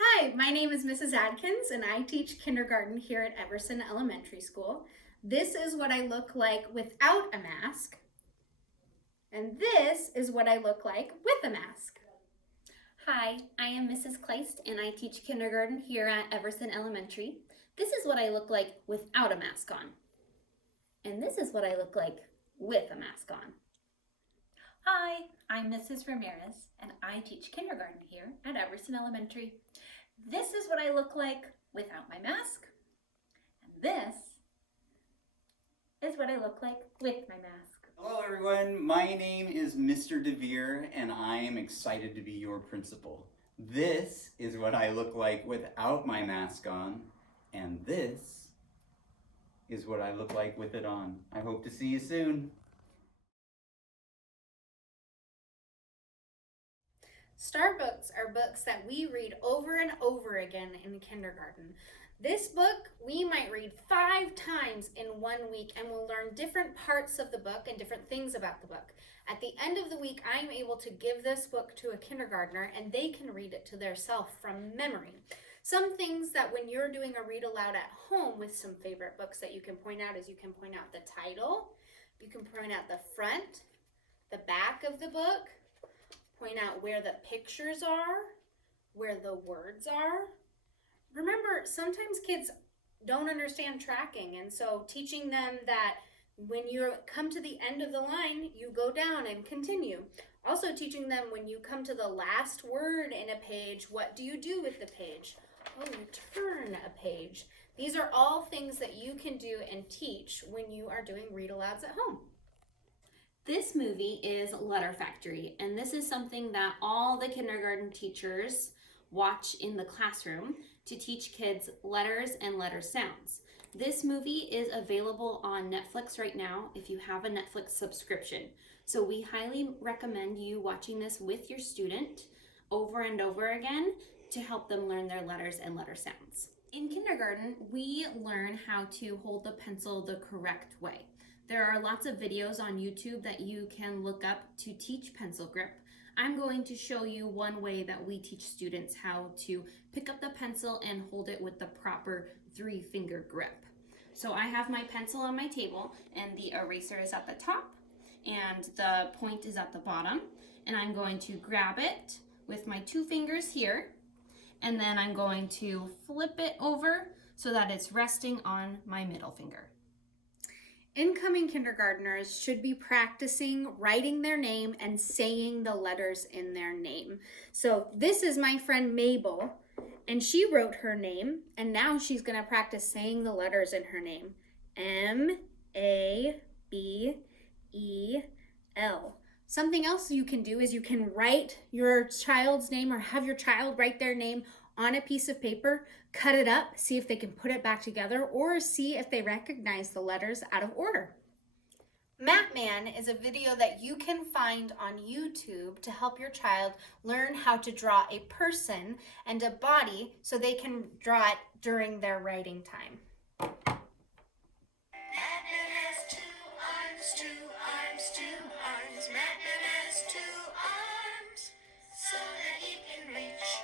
Hi, my name is Mrs. Adkins and I teach kindergarten here at Everson Elementary School. This is what I look like without a mask, and this is what I look like with a mask. Hi, I am Mrs. Kleist and I teach kindergarten here at Everson Elementary. This is what I look like without a mask on. And this is what I look like with a mask on. Hi, I'm Mrs. Ramirez and I teach kindergarten here at Everson Elementary. This is what I look like without my mask, and this is what I look like with my mask. Hello everyone, my name is Mr. DeVere and I am excited to be your principal. This is what I look like without my mask on, and this is what I look like with it on. I hope to see you soon. Star books are books that we read over and over again in kindergarten. This book we might read 5 times in 1 week, and we'll learn different parts of the book and different things about the book. At the end of the week, I'm able to give this book to a kindergartner and they can read it to theirself from memory. Some things that when you're doing a read aloud at home with some favorite books that you can point out is you can point out the title, you can point out the front, the back of the book, point out where the pictures are, where the words are. Remember, sometimes kids don't understand tracking, and so teaching them that when you come to the end of the line, you go down and continue. Also teaching them when you come to the last word in a page, what do you do with the page? Oh, you turn a page. These are all things that you can do and teach when you are doing read-alouds at home. This movie is Letter Factory, and this is something that all the kindergarten teachers watch in the classroom to teach kids letters and letter sounds. This movie is available on Netflix right now if you have a Netflix subscription. So we highly recommend you watching this with your student over and over again to help them learn their letters and letter sounds. In kindergarten, we learn how to hold the pencil the correct way. There are lots of videos on YouTube that you can look up to teach pencil grip. I'm going to show you one way that we teach students how to pick up the pencil and hold it with the proper 3-finger grip. So I have my pencil on my table and the eraser is at the top and the point is at the bottom, and I'm going to grab it with my 2 fingers here, and then I'm going to flip it over so that it's resting on my middle finger. Incoming kindergartners should be practicing writing their name and saying the letters in their name. So this is my friend Mabel, and she wrote her name, and now she's going to practice saying the letters in her name. M-A-B-E-L. Something else you can do is you can write your child's name or have your child write their name on a piece of paper, cut it up, see if they can put it back together, or see if they recognize the letters out of order. Mapman is a video that you can find on YouTube to help your child learn how to draw a person and a body so they can draw it during their writing time. Mapman has 2 arms, 2 arms, 2 arms. Mapman has 2 arms so that he can reach.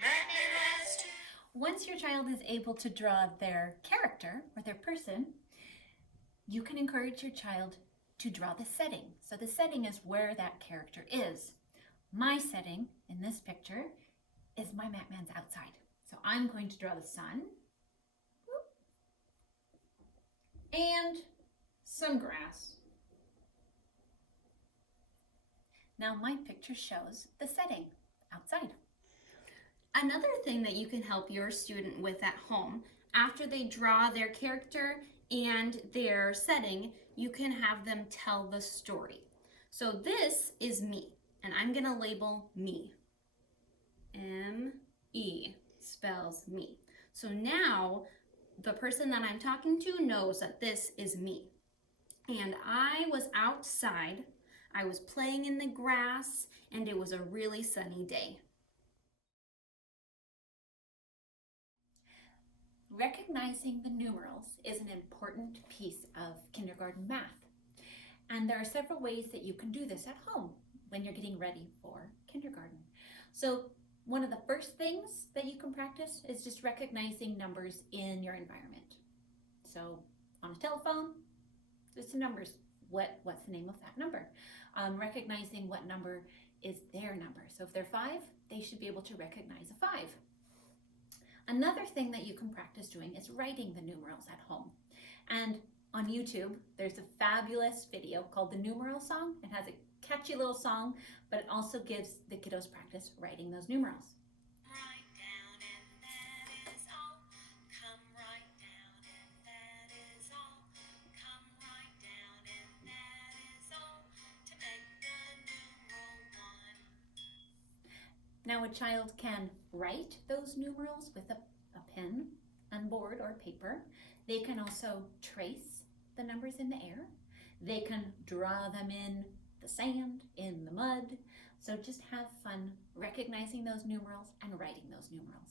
Mapman has 2. Once your child is able to draw their character or their person, you can encourage your child to draw the setting. So the setting is where that character is. My setting in this picture is my Mapman's outside. So I'm going to draw the sun and some grass. Now my picture shows the setting outside. Another thing that you can help your student with at home, after they draw their character and their setting, you can have them tell the story. So this is me, and I'm gonna label me. M-E spells me. So now the person that I'm talking to knows that this is me. And I was outside, I was playing in the grass, and it was a really sunny day. Recognizing the numerals is an important piece of kindergarten math. And there are several ways that you can do this at home when you're getting ready for kindergarten. So one of the first things that you can practice is just recognizing numbers in your environment. So on a telephone, there's some numbers. What's the name of that number? Recognizing what number is their number. So if they're 5, they should be able to recognize a 5. Another thing that you can practice doing is writing the numerals at home. And on YouTube, there's a fabulous video called the Numeral Song. It has a catchy little song, but it also gives the kiddos practice writing those numerals. Right down, and that is all. Come right down, and that is all. Come right down, and that is all. To make the numeral 1. Now a child can write those numerals with a pen on board or paper. They can also trace the numbers in the air. They can draw them in the sand, in the mud. So just have fun recognizing those numerals and writing those numerals.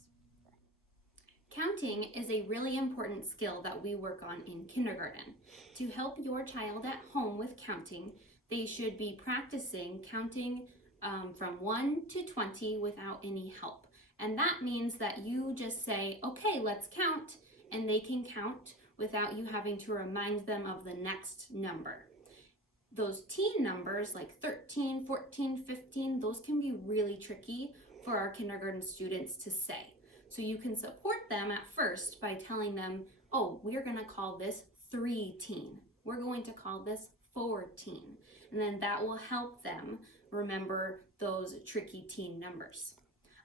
Counting is a really important skill that we work on in kindergarten. To help your child at home with counting, they should be practicing counting from 1 to 20 without any help. And that means that you just say, okay, let's count, and they can count without you having to remind them of the next number. Those teen numbers like 13, 14, 15, those can be really tricky for our kindergarten students to say. So you can support them at first by telling them, oh, we're gonna call this 3-teen. We're going to call this 4-teen. And then that will help them remember those tricky teen numbers.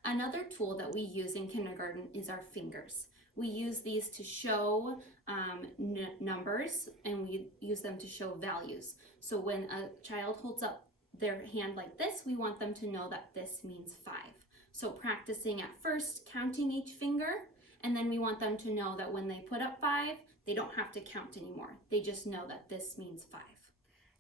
Another tool that we use in kindergarten is our fingers. We use these to show numbers, and we use them to show values. So when a child holds up their hand like this, we want them to know that this means 5. So practicing at first, counting each finger, and then we want them to know that when they put up 5, they don't have to count anymore. They just know that this means 5.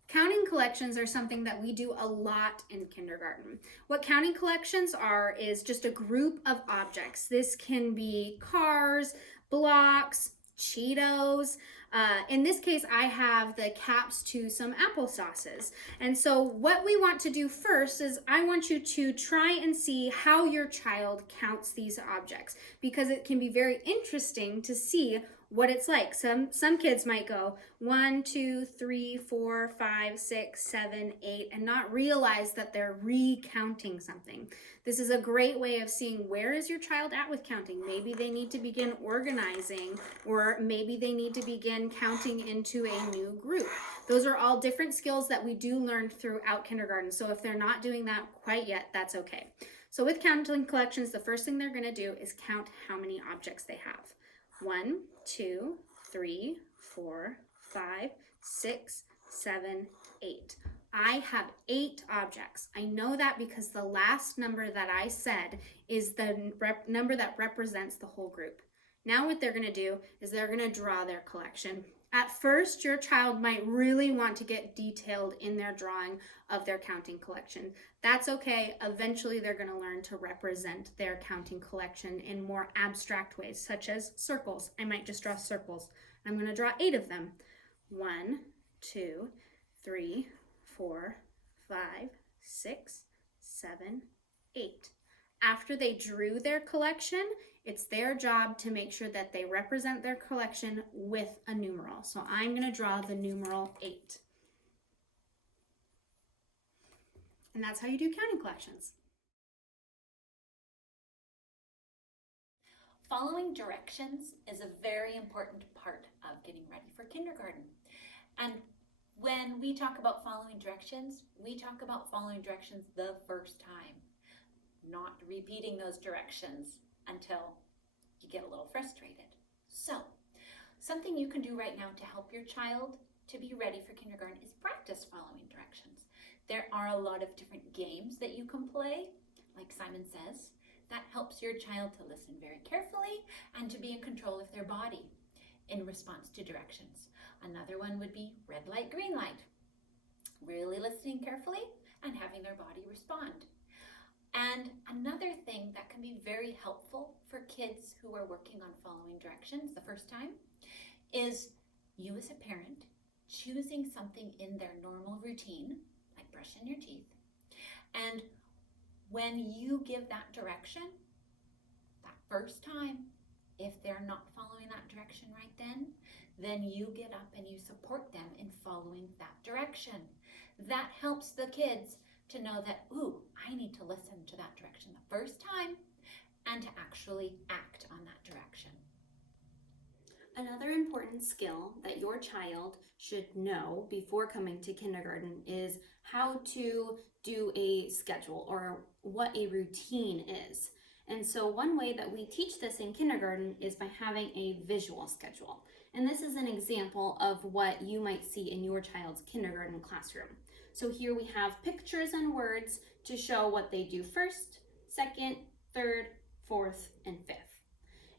Counting collections are something that we do a lot in kindergarten. What counting collections are is just a group of objects. This can be cars, blocks, Cheetos. In this case, I have the caps to some applesauces. And so what we want to do first is I want you to try and see how your child counts these objects, because it can be very interesting to see what it's like. Some kids might go 1, 2, 3, 4, 5, 6, 7, 8, and not realize that they're recounting something. This is a great way of seeing where is your child at with counting. Maybe they need to begin organizing, or maybe they need to begin counting into a new group. Those are all different skills that we do learn throughout kindergarten. So if they're not doing that quite yet, that's okay. So with counting collections, the first thing they're going to do is count how many objects they have. 1, 2, 3, 4, 5, 6, 7, 8. I have 8 objects. I know that because the last number that I said is the number that represents the whole group. Now what they're going to do is they're going to draw their collection. At first, your child might really want to get detailed in their drawing of their counting collection. That's okay. Eventually, they're going to learn to represent their counting collection in more abstract ways, such as circles. I might just draw circles. I'm going to draw 8 of them. 1, 2, 3, 4, 5, 6, 7, 8. After they drew their collection, it's their job to make sure that they represent their collection with a numeral. So I'm going to draw the numeral 8. And that's how you do counting collections. Following directions is a very important part of getting ready for kindergarten. And when we talk about following directions, we talk about following directions the first time, not repeating those directions until you get a little frustrated. So, something you can do right now to help your child to be ready for kindergarten is practice following directions. There are a lot of different games that you can play, like Simon says, that helps your child to listen very carefully and to be in control of their body in response to directions. Another one would be red light, green light. Really listening carefully and having their body respond. And another thing that can be very helpful for kids who are working on following directions the first time is you as a parent choosing something in their normal routine, like brushing your teeth, and when you give that direction, that first time, if they're not following that direction right then you get up and you support them in following that direction. That helps the kids to know that, ooh, I need to listen to that direction the first time and to actually act on that direction. Another important skill that your child should know before coming to kindergarten is how to do a schedule or what a routine is. And so one way that we teach this in kindergarten is by having a visual schedule. And this is an example of what you might see in your child's kindergarten classroom. So here we have pictures and words to show what they do first, second, third, fourth, and fifth.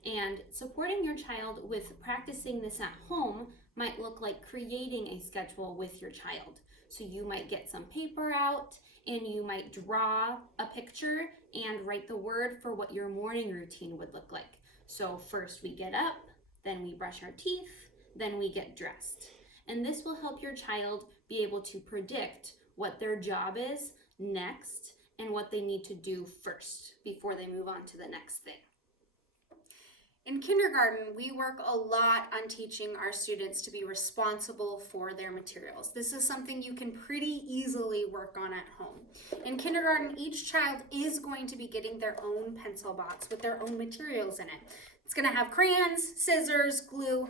And supporting your child with practicing this at home might look like creating a schedule with your child. So you might get some paper out and you might draw a picture and write the word for what your morning routine would look like. So first we get up, then we brush our teeth, then we get dressed. And this will help your child be able to predict what their job is next and what they need to do first before they move on to the next thing. In kindergarten, we work a lot on teaching our students to be responsible for their materials. This is something you can pretty easily work on at home. In kindergarten, each child is going to be getting their own pencil box with their own materials in it. It's going to have crayons, scissors, glue,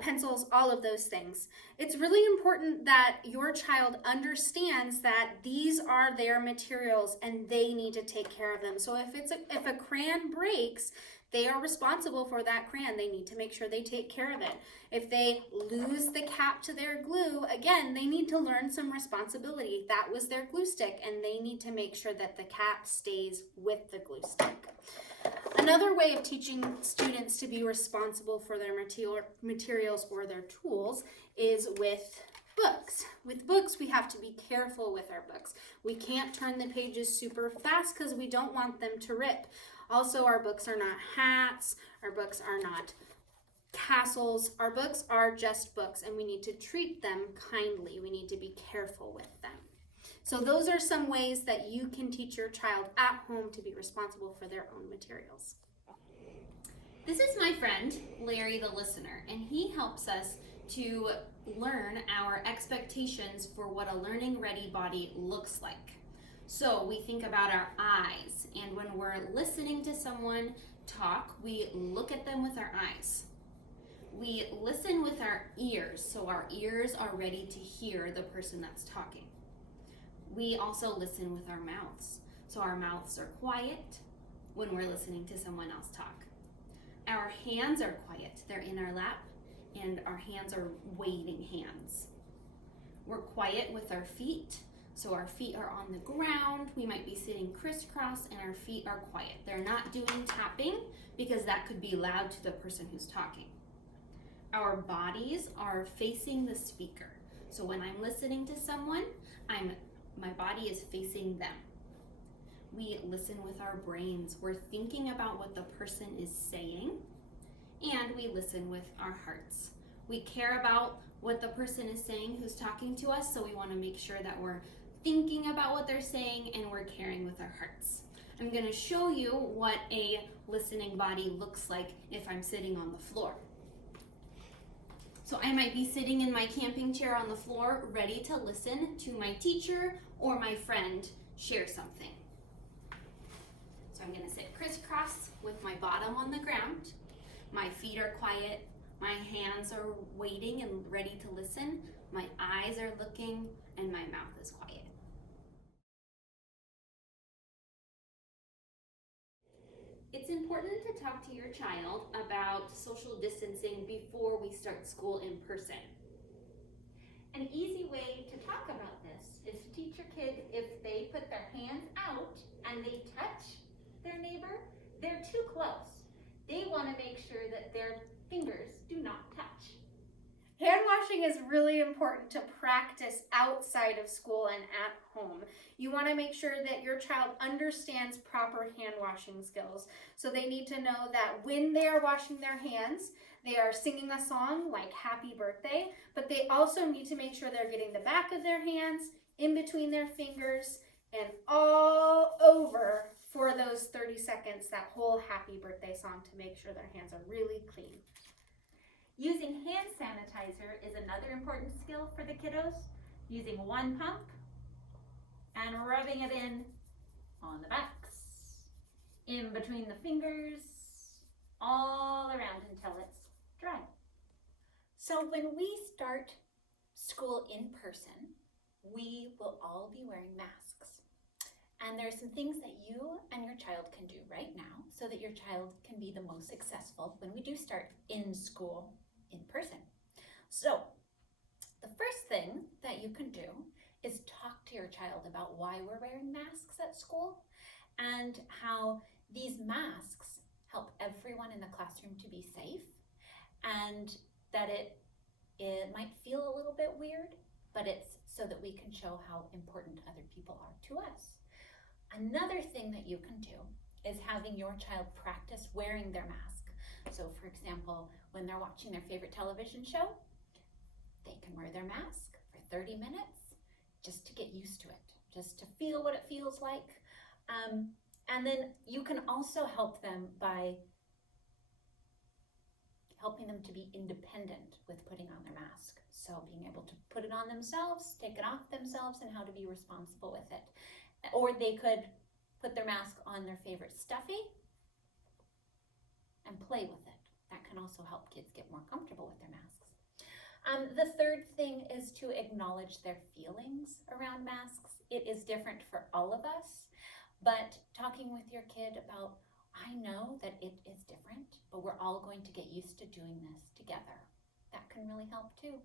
pencils, all of those things. It's really important that your child understands that these are their materials and they need to take care of them. So if a crayon breaks, they are responsible for that crayon. They need to make sure they take care of it. If they lose the cap to their glue, again, they need to learn some responsibility. That was their glue stick, and they need to make sure that the cap stays with the glue stick. Another way of teaching students to be responsible for their materials or their tools is with books. With books, we have to be careful with our books. We can't turn the pages super fast because we don't want them to rip. Also, our books are not hats, our books are not castles, our books are just books, and we need to treat them kindly. We need to be careful with them. So those are some ways that you can teach your child at home to be responsible for their own materials. This is my friend, Larry the listener, and he helps us to learn our expectations for what a learning ready body looks like. So we think about our eyes, and when we're listening to someone talk, we look at them with our eyes. We listen with our ears, so our ears are ready to hear the person that's talking. We also listen with our mouths, so our mouths are quiet when we're listening to someone else talk. Our hands are quiet, they're in our lap, and our hands are waving hands. We're quiet with our feet, so our feet are on the ground, we might be sitting crisscross, and our feet are quiet. They're not doing tapping because that could be loud to the person who's talking. Our bodies are facing the speaker. So when I'm listening to someone, my body is facing them. We listen with our brains. We're thinking about what the person is saying, and we listen with our hearts. We care about what the person is saying who's talking to us, so we want to make sure that we're thinking about what they're saying and we're caring with our hearts. I'm going to show you what a listening body looks like if I'm sitting on the floor. So I might be sitting in my camping chair on the floor, ready to listen to my teacher or my friend share something. So I'm going to sit crisscross with my bottom on the ground. My feet are quiet. My hands are waiting and ready to listen. My eyes are looking, and my mouth is quiet. It's important to talk to your child about social distancing before we start school in person. An easy way to talk about this is to teach your kids if they put their hands out and they touch their neighbor, they're too close. They want to make sure that their fingers do not touch. Hand washing is really important to practice outside of school and at home. You want to make sure that your child understands proper hand washing skills. So they need to know that when they are washing their hands, they are singing a song like Happy Birthday, but they also need to make sure they're getting the back of their hands in between their fingers, and all over for those 30 seconds, that whole happy birthday song, to make sure their hands are really clean. Using hand sanitizer is another important skill for the kiddos. Using one pump and rubbing it in on the backs, in between the fingers, all around until it's dry. So when we start school in person, we will all be wearing masks. And there are some things that you and your child can do right now so that your child can be the most successful when we do start in school in person. So the first thing that you can do is talk to your child about why we're wearing masks at school and how these masks help everyone in the classroom to be safe, and that it might feel a little bit weird, but it's so that we can show how important other people are to us. Another thing that you can do is having your child practice wearing their mask. So for example, when they're watching their favorite television show, they can wear their mask for 30 minutes just to get used to it, just to feel what it feels like. And then you can also help them by helping them to be independent with putting on their mask. So being able to put it on themselves, take it off themselves, and how to be responsible with it. Or they could put their mask on their favorite stuffy and play with it. That can also help kids get more comfortable with their masks. The third thing is to acknowledge their feelings around masks. It is different for all of us, but talking with your kid about, I know that it is different, but we're all going to get used to doing this together. That can really help too.